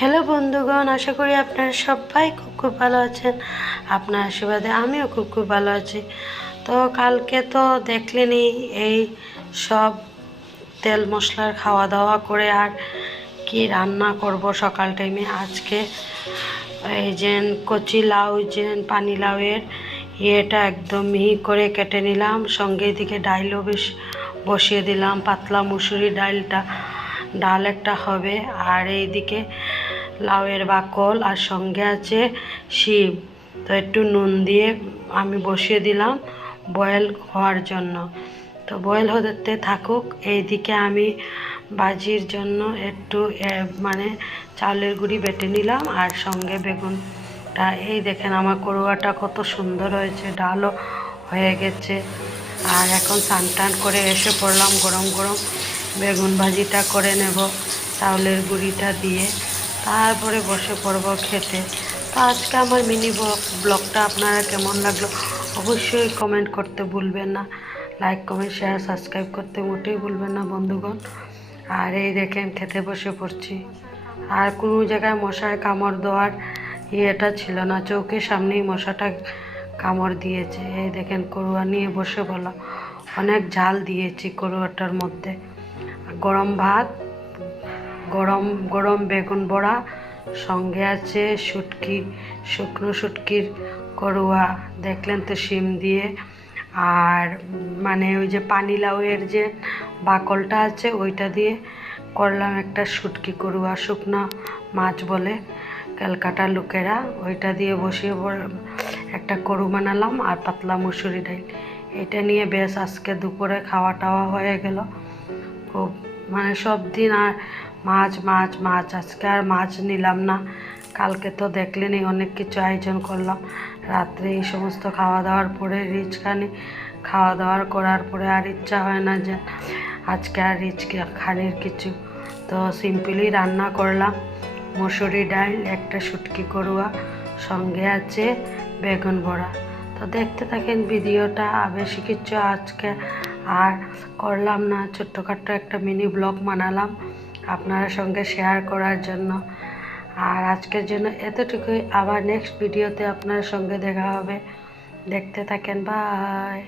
Hello বন্ধুগণ, আশা করি আপনারা সবাই খুব ভালো আছেন। আপনার আশীর্বাদে আমিও খুব ভালো আছি। তো কালকে তো দেখলেনই এই সব তেল মশলার খাওয়া দাওয়া করে আর কি রান্না করব সকাল টাইমে। আজকে এই যে কচি লাউ, যে পানি লাউয়ের ইয়েটা একদম মিহি করে কেটে নিলাম, সঙ্গে এদিকে ডাইলও বসিয়ে দিলাম, পাতলা মুসুরি ডাল একটা হবে। আর এইদিকে লাউয়ের বাকল আর সঙ্গে আছে শিম। তো একটু নুন দিয়ে আমি বসিয়ে দিলাম বয়েল হওয়ার জন্য। তো বয়েল হতে থাকুক। এইদিকে আমি ভাজির জন্য একটু মানে চাউলের গুঁড়ি বেটে নিলাম আর সঙ্গে বেগুনটা। এই দেখেন আমার করুয়াটা কত সুন্দর হয়েছে, ডালও হয়ে গেছে। আর এখন স্নান টান করে এসে পড়লাম, গরম গরম বেগুন ভাজিটা করে নেব চাউলের গুঁড়িটা দিয়ে, তারপরে বসে পড়ব খেতে। তো আজকে আমার মিনি ব্লগটা আপনারা কেমন লাগলো অবশ্যই কমেন্ট করতে ভুলবেন না। লাইক কমেন্ট শেয়ার সাবস্ক্রাইব করতে মোটেই ভুলবেন না বন্ধুগণ। আর এই দেখেন খেতে বসে পড়ছি। আর কোনো জায়গায় মশায় কামড় দেওয়ার ইয়েটা ছিল না, চৌকির সামনেই মশাটা কামড় দিয়েছে। এই দেখেন করুয়া নিয়ে বসে বলা, অনেক ঝাল দিয়েছি করুয়াটার মধ্যে। গরম ভাত, গরম গরম বেগুন বড়া, সঙ্গে আছে শুকনো শুটকির করুয়া, দেখলেন তো শিম দিয়ে। আর মানে ওই যে পানি লাউয়ের যে বাকলটা আছে ওইটা দিয়ে করলাম একটা শুটকি করুয়া, শুকনো মাছ বলে ক্যালকাটা লোকেরা, ওইটা দিয়ে বসিয়ে একটা করু বানালাম। আর পাতলা মুসুরি ডাল, এটা নিয়ে বেশ আজকে দুপুরে খাওয়া টাওয়া হয়ে গেল। খুব মানে সব দিন আর মাছ মাছ মাছ, আজকে আর মাছ নিলাম না। কালকে তো দেখলেনই অনেক কিছু আয়োজন করলাম রাত্রে। এই সমস্ত খাওয়া দাওয়ার পরে খাওয়া দাওয়ার করার পরে আর ইচ্ছা হয় না যে আজকে আর খানির কিছু। তো সিম্পলি রান্না করলাম মুসুরি ডাল, একটা শুটকি করুয়া, সঙ্গে আছে বেগুন বড়া। তো দেখতে থাকেন ভিডিওটা। বেশি কিছু আজকে আর করলাম না, ছোট্টখাট্টো একটা মিনি ব্লগ বানালাম আপনার সঙ্গে শেয়ার করার জন্য। আর আজকের জন্য এতটুকুই। আবার নেক্সট ভিডিওতে আপনার সঙ্গে দেখা হবে। দেখতে থাকেন, বাই।